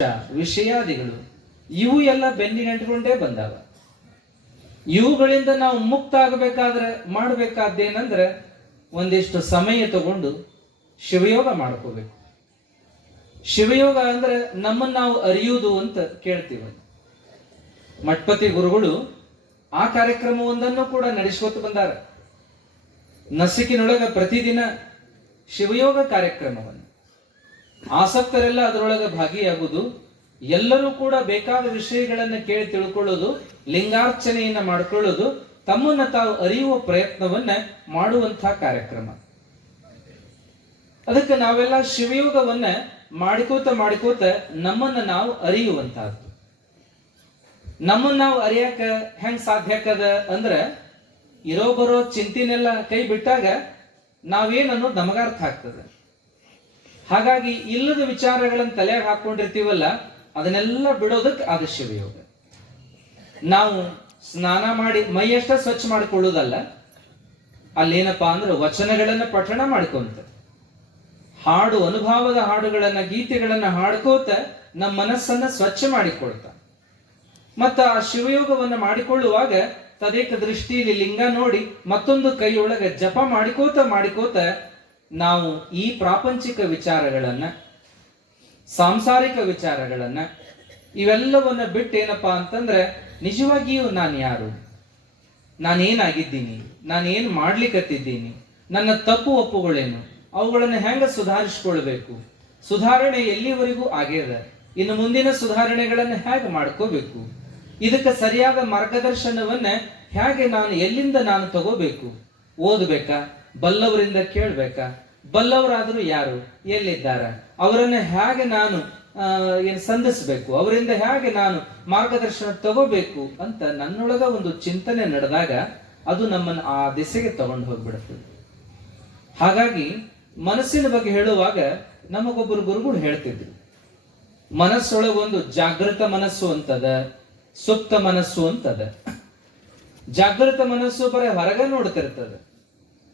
ವಿಷಯಾದಿಗಳು ಇವು ಎಲ್ಲ ಬೆನ್ನಿಗಂಟ್ಕೊಂಡೇ ಬಂದಾವ. ಇವುಗಳಿಂದ ನಾವು ಮುಕ್ತ ಆಗಬೇಕಾದ್ರೆ ಮಾಡಬೇಕಾದ್ದೇನಂದ್ರೆ ಒಂದಿಷ್ಟು ಸಮಯ ತಗೊಂಡು ಶಿವಯೋಗ ಮಾಡ್ಕೋಬೇಕು. ಶಿವಯೋಗ ಅಂದ್ರೆ ನಮ್ಮನ್ನು ನಾವು ಅರಿಯುವುದು ಅಂತ ಕೇಳ್ತೀವಿ. ಮಠಪತಿ ಗುರುಗಳು ಆ ಕಾರ್ಯಕ್ರಮವೊಂದನ್ನು ಕೂಡ ನಡೆಸ್ಕೊತ ಬಂದಾರ. ನಸಿಕಿನೊಳಗ ಪ್ರತಿದಿನ ಶಿವಯೋಗ ಕಾರ್ಯಕ್ರಮವನ್ನು ಆಸಕ್ತರೆಲ್ಲ ಅದರೊಳಗೆ ಭಾಗಿಯಾಗುವುದು, ಎಲ್ಲರೂ ಕೂಡ ಬೇಕಾದ ವಿಷಯಗಳನ್ನು ಕೇಳಿ ತಿಳ್ಕೊಳ್ಳೋದು, ಲಿಂಗಾರ್ಚನೆಯನ್ನ ಮಾಡಿಕೊಳ್ಳೋದು, ತಮ್ಮನ್ನ ತಾವು ಅರಿಯುವ ಪ್ರಯತ್ನವನ್ನ ಮಾಡುವಂತಹ ಕಾರ್ಯಕ್ರಮ. ಅದಕ್ಕೆ ನಾವೆಲ್ಲ ಶಿವಯೋಗವನ್ನ ಮಾಡಿಕೋತ ನಮ್ಮನ್ನ ನಾವು ಅರಿಯುವಂತಹದ್ದು. ನಮ್ಮನ್ನ ನಾವು ಅರಿಯಾಕ ಹೆಂಗ್ ಸಾಧ್ಯಕ್ಕದ ಅಂದ್ರೆ ಇರೋ ಬರೋ ಚಿಂತಿನೆಲ್ಲ ಕೈ ಬಿಟ್ಟಾಗ ನಾವೇನನ್ನೋದು ನಮಗಾರ್ಥ ಆಗ್ತದೆ. ಹಾಗಾಗಿ ಇಲ್ಲದ ವಿಚಾರಗಳನ್ನು ತಲೆಯಾಗ ಹಾಕೊಂಡಿರ್ತೀವಲ್ಲ, ಅದನ್ನೆಲ್ಲ ಬಿಡೋದಕ್ಕೆ ಅದು ಶಿವಯೋಗ. ನಾವು ಸ್ನಾನ ಮಾಡಿ ಮೈಯಷ್ಟ ಸ್ವಚ್ಛ ಮಾಡಿಕೊಳ್ಳೋದಲ್ಲ, ಅಲ್ಲೇನಪ್ಪಾ ಅಂದ್ರೆ ವಚನಗಳನ್ನ ಪಠಣ ಮಾಡ್ಕೊಂತ, ಹಾಡು ಅನುಭವದ ಹಾಡುಗಳನ್ನ ಗೀತೆಗಳನ್ನ ಹಾಡ್ಕೋತ ನಮ್ಮ ಮನಸ್ಸನ್ನ ಸ್ವಚ್ಛ ಮಾಡಿಕೊಳ್ತ, ಮತ್ತ ಆ ಶಿವಯೋಗವನ್ನ ಮಾಡಿಕೊಳ್ಳುವಾಗ ತದೇಕ ದೃಷ್ಟಿಯಲ್ಲಿ ಲಿಂಗ ನೋಡಿ ಮತ್ತೊಂದು ಕೈಯೊಳಗೆ ಜಪ ಮಾಡಿಕೋತ ನಾವು ಈ ಪ್ರಾಪಂಚಿಕ ವಿಚಾರಗಳನ್ನ, ಸಾಂಸಾರಿಕ ವಿಚಾರಗಳನ್ನ ಇವೆಲ್ಲವನ್ನ ಬಿಟ್ಟು ಏನಪ್ಪಾ ಅಂತಂದ್ರೆ ನಿಜವಾಗಿಯೂ ನಾನು ಯಾರು, ನಾನೇನಾಗಿದ್ದೀನಿ, ನಾನೇನು ಮಾಡ್ಲಿಕ್ಕತ್ತಿದ್ದೀನಿ, ನನ್ನ ತಪ್ಪು ಒಪ್ಪುಗಳೇನು, ಅವುಗಳನ್ನು ಹೆಂಗ ಸುಧಾರಿಸ್ಕೊಳ್ಬೇಕು, ಸುಧಾರಣೆ ಎಲ್ಲಿವರೆಗೂ ಆಗ್ಯದ, ಇನ್ನು ಮುಂದಿನ ಸುಧಾರಣೆಗಳನ್ನು ಹೇಗೆ ಮಾಡ್ಕೋಬೇಕು, ಇದಕ್ಕೆ ಸರಿಯಾದ ಮಾರ್ಗದರ್ಶನವನ್ನ ಹೇಗೆ ನಾನು ಎಲ್ಲಿಂದ ನಾನು ತಗೋಬೇಕು, ಓದಬೇಕಾ, ಬಲ್ಲವರಿಂದ ಕೇಳ್ಬೇಕಾ, ಬಲ್ಲವರಾದರೂ ಯಾರು ಎಲ್ಲಿದ್ದಾರ, ಅವರನ್ನ ಹೇಗೆ ನಾನು ಸಂಧಿಸ್ಬೇಕು, ಅವರಿಂದ ಹೇಗೆ ನಾನು ಮಾರ್ಗದರ್ಶನ ತಗೋಬೇಕು ಅಂತ ನನ್ನೊಳಗ ಒಂದು ಚಿಂತನೆ ನಡೆದಾಗ ಅದು ನಮ್ಮನ್ನು ಆ ದಿಸೆಗೆ ತಗೊಂಡು ಹೋಗ್ಬಿಡುತ್ತದೆ. ಹಾಗಾಗಿ ಮನಸ್ಸಿನ ಬಗ್ಗೆ ಹೇಳುವಾಗ ನಮಗೊಬ್ಬರು ಗುರುಗಳು ಹೇಳ್ತಿದ್ರು, ಮನಸ್ಸೊಳಗೊಂದು ಜಾಗೃತ ಮನಸ್ಸು ಅಂತದ, ಸುಪ್ತ ಮನಸ್ಸು ಅಂತದ. ಜಾಗೃತ ಮನಸ್ಸು ಬರೀ ಹೊರಗ ನೋಡ್ತಿರ್ತದ,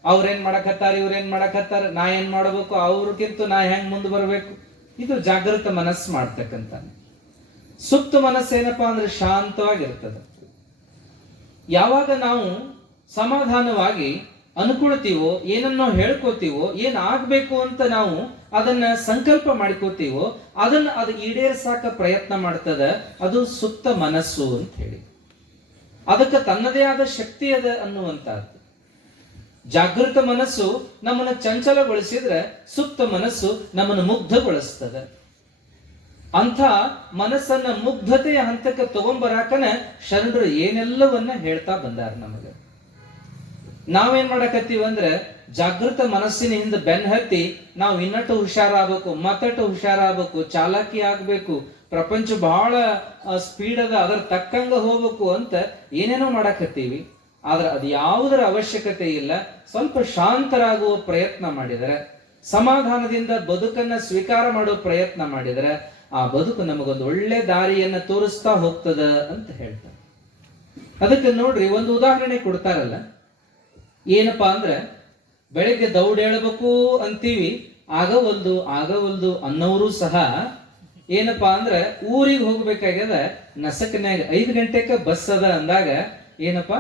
ಅವ್ರೇನ್ ಮಾಡಕತ್ತಾರ, ಇವ್ರೇನ್ ಮಾಡಕತ್ತಾರ, ನಾ ಏನ್ ಮಾಡಬೇಕು, ಅವ್ರಿಗಿಂತ ನಾ ಹೆಂಗ್ ಮುಂದೆ ಬರಬೇಕು, ಇದು ಜಾಗೃತ ಮನಸ್ಸು ಮಾಡ್ತಕ್ಕಂಥ. ಸುಪ್ತ ಮನಸ್ಸೇನಪ್ಪಾ ಅಂದ್ರೆ ಶಾಂತವಾಗಿರ್ತದೆ. ಯಾವಾಗ ನಾವು ಸಮಾಧಾನವಾಗಿ ಅನ್ಕೊಳ್ತೀವೋ, ಏನನ್ನೋ ಹೇಳ್ಕೋತೀವೋ, ಏನ್ ಆಗ್ಬೇಕು ಅಂತ ನಾವು ಅದನ್ನ ಸಂಕಲ್ಪ ಮಾಡ್ಕೋತೀವೋ, ಅದು ಈಡೇರಿಸಾಕ ಪ್ರಯತ್ನ ಮಾಡ್ತದ, ಅದು ಸುಪ್ತ ಮನಸ್ಸು ಅಂತ ಹೇಳಿ. ಅದಕ್ಕೆ ತನ್ನದೇ ಆದ ಶಕ್ತಿ ಅದ ಅನ್ನುವಂತಹದ್ದು. ಜಾಗೃತ ಮನಸ್ಸು ನಮ್ಮನ್ನು ಚಂಚಲಗೊಳಿಸಿದ್ರೆ ಸುಪ್ತ ಮನಸ್ಸು ನಮ್ಮನ್ನು ಮುಗ್ಧಗೊಳಿಸ್ತದೆ. ಅಂಥ ಮನಸ್ಸನ್ನ ಮುಗ್ಧತೆಯ ಹಂತಕ್ಕೆ ತಗೊಂಬರಾಕನ ಶರಣರು ಏನೆಲ್ಲವನ್ನ ಹೇಳ್ತಾ ಬಂದಾರ ನಮಗೆ. ನಾವೇನ್ ಮಾಡಕತ್ತೀವಿ ಅಂದ್ರೆ ಜಾಗೃತ ಮನಸ್ಸಿನ ಹಿಂದೆ ಬೆನ್ ಹತ್ತಿ ನಾವು ಇನ್ನಟ್ಟು ಹುಷಾರಾಗಬೇಕು, ಮತ್ತಟ್ಟು ಹುಷಾರಾಗಬೇಕು, ಚಾಲಾಕಿ ಆಗ್ಬೇಕು, ಪ್ರಪಂಚ ಬಹಳ ಸ್ಪೀಡ್ ಅದ, ಅದರ ತಕ್ಕಂಗ ಹೋಗ್ಬೇಕು ಅಂತ ಏನೇನೋ ಮಾಡಕತ್ತೀವಿ. ಆದ್ರೆ ಅದು ಯಾವುದರ ಅವಶ್ಯಕತೆ ಇಲ್ಲ. ಸ್ವಲ್ಪ ಶಾಂತರಾಗುವ ಪ್ರಯತ್ನ ಮಾಡಿದರೆ, ಸಮಾಧಾನದಿಂದ ಬದುಕನ್ನ ಸ್ವೀಕಾರ ಮಾಡುವ ಪ್ರಯತ್ನ ಮಾಡಿದರೆ ಆ ಬದುಕು ನಮಗೊಂದು ಒಳ್ಳೆ ದಾರಿಯನ್ನ ತೋರಿಸ್ತಾ ಹೋಗ್ತದ ಅಂತ ಹೇಳ್ತಾರೆ. ಅದಕ್ಕೆ ನೋಡ್ರಿ, ಒಂದು ಉದಾಹರಣೆ ಕೊಡ್ತಾರಲ್ಲ, ಏನಪ್ಪಾ ಅಂದ್ರೆ ಬೆಳಿಗ್ಗೆ ದೌಡೇಳಬೇಕು ಅಂತೀವಿ, ಆಗವಲ್ದು ಅನ್ನೋರು ಸಹ ಏನಪ್ಪಾ ಅಂದ್ರೆ ಊರಿಗೆ ಹೋಗ್ಬೇಕಾಗ್ಯದ, ನಸಕನ್ಯಾಗ 5 ಗಂಟೆಗೆ ಬಸ್ ಅದ ಅಂದಾಗ ಏನಪ್ಪಾ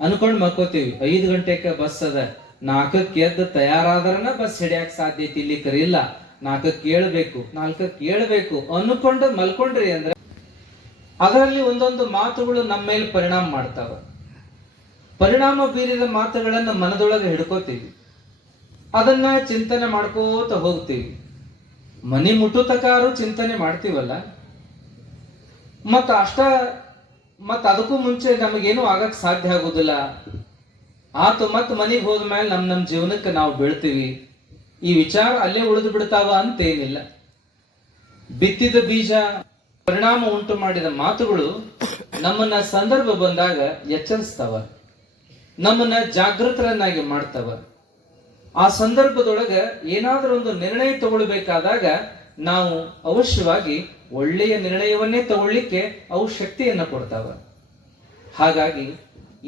ಅನ್ಕೊಂಡ್ ಮಕ್ಕೋತೀವಿ, 5 ಗಂಟೆಗೆ ಬಸ್ ಅದ, 4ಕ್ಕೆ ಎದ್ದು ತಯಾರಾದ್ರನ ಬಸ್ ಹಿಡಿಯಕ್ ಸಾಧ್ಯತೆ ಇಲ್ಲಿ ಕರಿಲ್ಲ, 4ಕ್ಕೆ ಏಳ್ಬೇಕು ಅನ್ಕೊಂಡು ಮಲ್ಕೊಂಡ್ರಿ ಅಂದ್ರೆ ಅದರಲ್ಲಿ ಒಂದೊಂದು ಮಾತುಗಳು ನಮ್ಮ ಮೇಲೆ ಪರಿಣಾಮ ಮಾಡ್ತಾವ. ಪರಿಣಾಮ ಬೀರಿದ ಮಾತುಗಳನ್ನ ಮನದೊಳಗೆ ಹಿಡ್ಕೋತೀವಿ, ಅದನ್ನ ಚಿಂತನೆ ಮಾಡ್ಕೋತ ಹೋಗ್ತೀವಿ. ಮನಿ ಮುಟ್ಟುತಕಾರು ಚಿಂತನೆ ಮಾಡ್ತೀವಲ್ಲ, ಮತ್ತ ಅದಕ್ಕೂ ಮುಂಚೆ ನಮಗೇನು ಆಗಕ್ ಸಾಧ್ಯ ಆಗುದಿಲ್ಲ. ಆತು ಮತ್ ಮನೆಗೆ ಹೋದ್ಮೇಲೆ ನಮ್ ಜೀವನಕ್ಕೆ ನಾವು ಬೀಳ್ತೀವಿ. ಈ ವಿಚಾರ ಅಲ್ಲೇ ಉಳಿದು ಬಿಡ್ತಾವ ಅಂತೇನಿಲ್ಲ. ಬಿತ್ತಿದ ಬೀಜ ಪರಿಣಾಮ ಉಂಟು ಮಾಡಿದ ಮಾತುಗಳು ನಮ್ಮನ್ನ ಸಂದರ್ಭ ಬಂದಾಗ ಎಚ್ಚರಿಸ್ತಾವ, ನಮ್ಮನ್ನ ಜಾಗೃತರನ್ನಾಗಿ ಮಾಡ್ತಾವ. ಆ ಸಂದರ್ಭದೊಳಗ ಏನಾದ್ರೂ ಒಂದು ನಿರ್ಣಯ ತಗೊಳ್ಬೇಕಾದಾಗ ನಾವು ಅವಶ್ಯವಾಗಿ ಒಳ್ಳೆಯ ನಿರ್ಣಯವನ್ನೇ ತಗೊಳ್ಳಿಕ್ಕೆ ಅವು ಶಕ್ತಿಯನ್ನ ಕೊಡ್ತಾವ. ಹಾಗಾಗಿ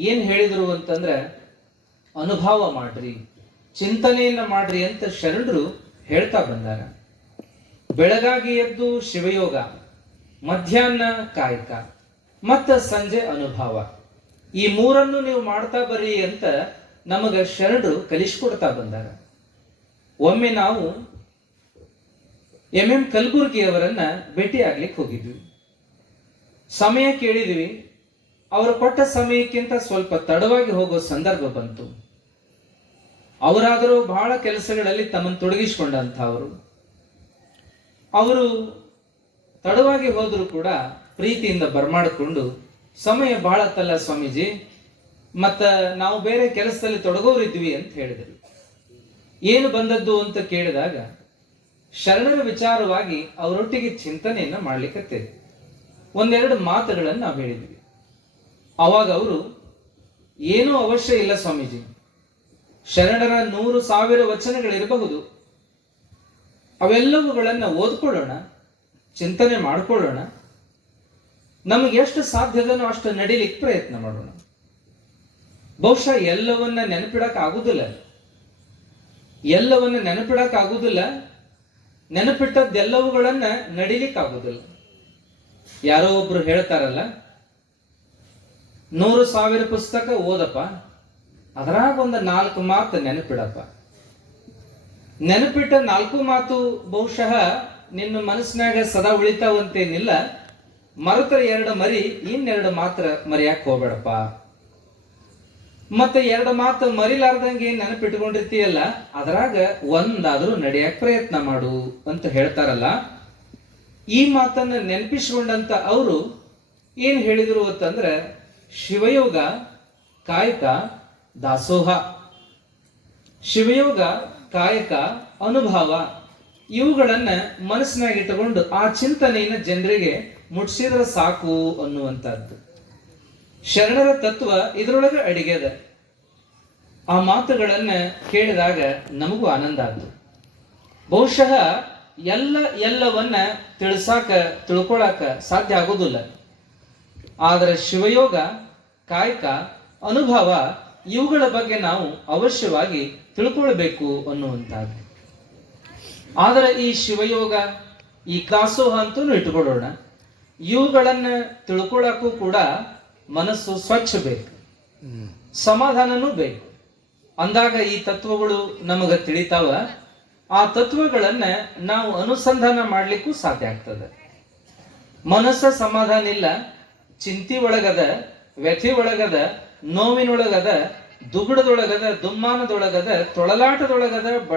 ಏನ್ ಹೇಳಿದ್ರು ಅಂತಂದ್ರೆ ಅನುಭವ ಮಾಡ್ರಿ, ಚಿಂತನೆಯನ್ನ ಮಾಡ್ರಿ ಅಂತ ಶರಣರು ಹೇಳ್ತಾ ಬಂದಾರ. ಬೆಳಗಾಗಿ ಎದ್ದು ಶಿವಯೋಗ, ಮಧ್ಯಾಹ್ನ ಕಾಯಕ ಮತ್ತು ಸಂಜೆ ಅನುಭವ. ಈ ಮೂರನ್ನು ನೀವು ಮಾಡ್ತಾ ಬರ್ರಿ ಅಂತ ನಮಗ ಶರಣರು ಕಲಿಸ್ಕೊಡ್ತಾ ಬಂದಾಗ, ಒಮ್ಮೆ ನಾವು ಎಂ ಕಲಬುರ್ಗಿ ಅವರನ್ನ ಭೇಟಿ ಆಗ್ಲಿಕ್ಕೆ ಹೋಗಿದ್ವಿ. ಸಮಯ ಕೇಳಿದ್ವಿ. ಅವರು ಕೊಟ್ಟ ಸಮಯಕ್ಕಿಂತ ಸ್ವಲ್ಪ ತಡವಾಗಿ ಹೋಗೋ ಸಂದರ್ಭ ಬಂತು. ಅವರಾದರೂ ಬಹಳ ಕೆಲಸಗಳಲ್ಲಿ ತಮ್ಮನ್ನು ತೊಡಗಿಸಿಕೊಂಡಂಥವರು. ಅವರು ತಡವಾಗಿ ಹೋದರೂ ಕೂಡ ಪ್ರೀತಿಯಿಂದ ಬರಮಾಡಿಕೊಂಡು, ಸಮಯ ಬಹಳ ತಲ್ಲ ಸ್ವಾಮೀಜಿ, ಮತ್ತ ನಾವು ಬೇರೆ ಕೆಲಸದಲ್ಲಿ ತೊಡಗೋರಿದ್ವಿ ಅಂತ ಹೇಳಿದರು. ಏನು ಬಂದದ್ದು ಅಂತ ಕೇಳಿದಾಗ ಶರಣರ ವಿಚಾರವಾಗಿ ಅವರೊಟ್ಟಿಗೆ ಚಿಂತನೆಯನ್ನ ಮಾಡ್ಲಿಕ್ಕೆ ಒಂದೆರಡು ಮಾತುಗಳನ್ನು ನಾವು ಹೇಳಿದ್ವಿ. ಅವಾಗ ಅವರು, ಏನೂ ಅವಶ್ಯ ಇಲ್ಲ ಸ್ವಾಮೀಜಿ, ಶರಣರ 100,000 ವಚನಗಳಿರಬಹುದು, ಅವೆಲ್ಲವುಗಳನ್ನು ಓದ್ಕೊಳ್ಳೋಣ, ಚಿಂತನೆ ಮಾಡ್ಕೊಳ್ಳೋಣ, ನಮಗೆ ಎಷ್ಟು ಸಾಧ್ಯದನೋ ಅಷ್ಟು ನಡೀಲಿಕ್ಕೆ ಪ್ರಯತ್ನ ಮಾಡೋಣ. ಬಹುಶಃ ಎಲ್ಲವನ್ನ ನೆನಪಿಡಕ್ಕಾಗುದಿಲ್ಲ, ನೆನಪಿಟ್ಟದ್ದೆಲ್ಲವುಗಳನ್ನ ನಡಿಲಿಕ್ಕಾಗುದಿಲ್ಲ. ಯಾರೋ ಒಬ್ರು ಹೇಳ್ತಾರಲ್ಲ, 100,000 ಪುಸ್ತಕ ಓದಪ್ಪ, ಅದರಾಗ ಒಂದು 4 ಮಾತು ನೆನಪಿಡಪ್ಪ. ನೆನಪಿಟ್ಟ 4 ಮಾತು ಬಹುಶಃ ನಿನ್ನ ಮನಸ್ಸಿನಾಗ ಸದಾ ಉಳಿತಾವಂತೇನಿಲ್ಲ. ಮರೆತರ 2 ಮರಿ, ಇನ್ನೆರಡು ಮಾತ್ರ ಮರಿಯಾಕ ಹೋಗ್ಬೇಡಪ್ಪ. ಮತ್ತೆ 2 ಮಾತು ಮರಿಲಾರ್ದಂಗೆ ನೆನಪಿಟ್ಕೊಂಡಿರ್ತೀಯಲ್ಲ, ಅದರಾಗ ಒಂದಾದ್ರೂ ನಡೆಯಕ್ ಪ್ರಯತ್ನ ಮಾಡು ಅಂತ ಹೇಳ್ತಾರಲ್ಲ. ಈ ಮಾತನ್ನ ನೆನಪಿಸಿಕೊಂಡಂತ ಅವರು ಏನ್ ಹೇಳಿದ್ರು ಅಂತಂದ್ರೆ, ಶಿವಯೋಗ, ಕಾಯಕ, ದಾಸೋಹ. ಶಿವಯೋಗ, ಕಾಯಕ, ಅನುಭವ ಇವುಗಳನ್ನ ಮನಸ್ಸಿನಾಗ ಇಟ್ಟುಕೊಂಡು ಆ ಚಿಂತನೆಯನ್ನು ಜನರಿಗೆ ಮುಟ್ಸಿದ್ರೆ ಸಾಕು ಅನ್ನುವಂಥದ್ದು. ಶರಣರ ತತ್ವ ಇದರೊಳಗೆ ಅಡಿಗೆದ. ಆ ಮಾತುಗಳನ್ನ ಕೇಳಿದಾಗ ನಮಗೂ ಆನಂದ ಆಯ್ತು. ಬಹುಶಃ ಎಲ್ಲವನ್ನ ತಿಳ್ಕೊಳಕ ಸಾಧ್ಯ ಆಗೋದಿಲ್ಲ. ಆದರೆ ಶಿವಯೋಗ, ಕಾಯಕ, ಅನುಭವ ಇವುಗಳ ಬಗ್ಗೆ ನಾವು ಅವಶ್ಯವಾಗಿ ತಿಳ್ಕೊಳ್ಬೇಕು ಅನ್ನುವಂಥದ್ದು. ಆದರೆ ಈ ಶಿವಯೋಗ, ಈ ದಾಸೋಹ ಅಂತೂ ಇಟ್ಕೊಳ್ಳೋಣ, ಇವುಗಳನ್ನ ತಿಳ್ಕೊಳ್ಳಕ್ಕೂ ಕೂಡ ಮನಸ್ಸು ಸ್ವಚ್ಛ ಬೇಕು, ಸಮಾಧಾನನೂ ಬೇಕು. ಅಂದಾಗ ಈ ತತ್ವಗಳು ನಮಗ ತಿಳಿತಾವ. ಆ ತತ್ವಗಳನ್ನ ನಾವು ಅನುಸಂಧಾನ ಮಾಡ್ಲಿಕ್ಕೂ ಸಾಧ್ಯ ಆಗ್ತದೆ. ಮನಸ್ಸ ಸಮಾಧಾನ ಇಲ್ಲ, ಚಿಂತಿ ಒಳಗದ, ವ್ಯಥೆ ಒಳಗದ, ನೋವಿನೊಳಗದ, ದುಗುಡದೊಳಗದ, ದುಮ್ಮಾನದೊಳಗದ, ತೊಳಲಾಟದೊಳಗದ.